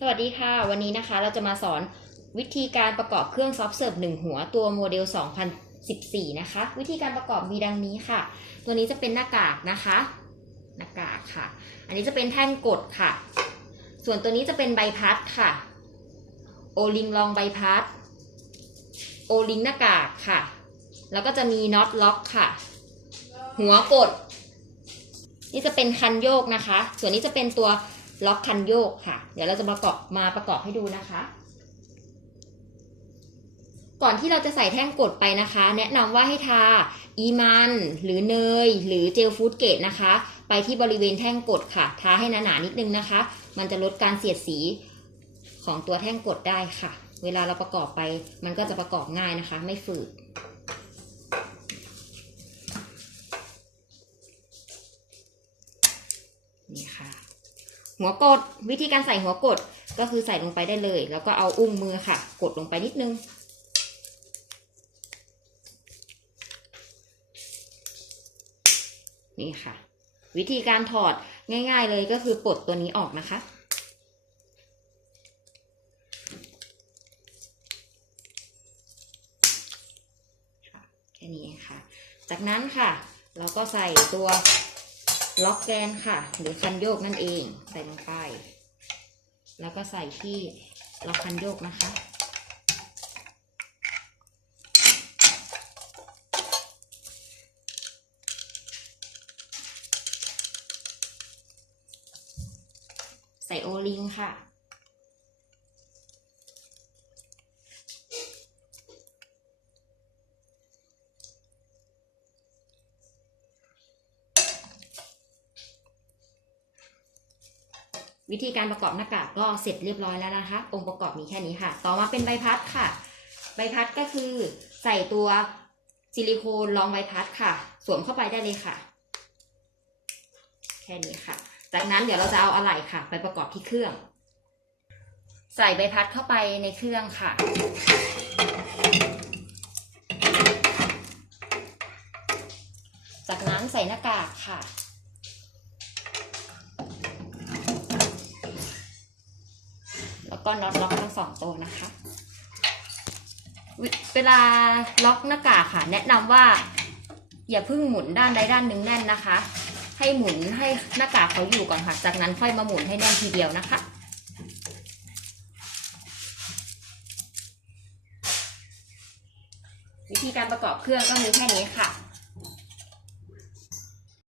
สวัสดีค่ะ วันนี้นะคะเราจะมาสอนวิธีการประกอบเครื่องซอฟต์เสิร์ฟหนึ่งหัวตัวโมเดล 2014 นะคะ วิธีการประกอบมีดังนี้ค่ะ ตัวนี้จะเป็นหน้ากากนะคะ หน้ากากค่ะ อันนี้จะเป็นแท่งกดค่ะ ส่วนตัวนี้จะเป็นใบพัดค่ะ โอลิงรองใบพัด โอลิงหน้ากากค่ะ แล้วก็จะมีน็อตล็อกค่ะ หัวกด นี่จะเป็นคันโยกนะคะ ส่วนนี้จะเป็นตัว ล็อกคันโยกค่ะ เดี๋ยวเราจะประกอบมาประกอบให้ดูนะคะ ก่อนที่เราจะใส่แท่งกดไปนะคะ แนะนำว่าให้ทาอีมันหรือเนย หรือเจลฟูดเกตนะคะ ไปที่บริเวณแท่งกดค่ะ ทาให้หนาๆนิดนึงนะคะ มันจะลดการเสียดสีของตัวแท่งกดได้ค่ะ เวลาเราประกอบไป มันก็จะประกอบง่ายนะคะ ไม่ฝืด นี่ค่ะ หัวกดวิธีการใส่หัวกดก็คือใส่ลงไปได้เลย แล้วก็เอาอุ้งมือค่ะ กดลงไปนิดนึง นี่ค่ะ วิธีการถอดง่าย ๆ เลยก็คือปลดตัวนี้ออกนะคะแค่นี้เองค่ะ จากนั้นค่ะ เราก็ใส่ตัว ล็อกแกนค่ะ หรือคันโยกนั่นเองใส่ลงไป แล้วก็ใส่ที่ล็อกคันโยกนะคะ ใส่โอลิงค่ะ วิธีการประกอบหน้ากากก็เสร็จเรียบร้อยแล้วนะคะ องค์ประกอบมีแค่นี้ค่ะ ต่อมาเป็นใบพัดค่ะ ใบพัดก็คือใส่ตัวซิลิโคนรองใบพัดค่ะ สวมเข้าไปได้เลยค่ะ แค่นี้ค่ะ จากนั้นเดี๋ยวเราจะเอาอะไหล่ค่ะ ไปประกอบที่เครื่อง ใส่ใบพัดเข้าไปในเครื่องค่ะจากนั้นใส่หน้ากากค่ะ แล้ว ก็น็อตล็อกทั้งสองตัวนะคะ เวลาล็อกหน้ากากค่ะ แนะนำว่า อย่าเพิ่งหมุนด้านใดด้านหนึ่งแน่นนะคะ ให้หมุนให้หน้ากากเขาอยู่ก่อนค่ะ จากนั้นค่อยมาหมุนให้แน่นทีเดียวนะคะวิธีการประกอบเครื่องก็มีแค่นี้ค่ะ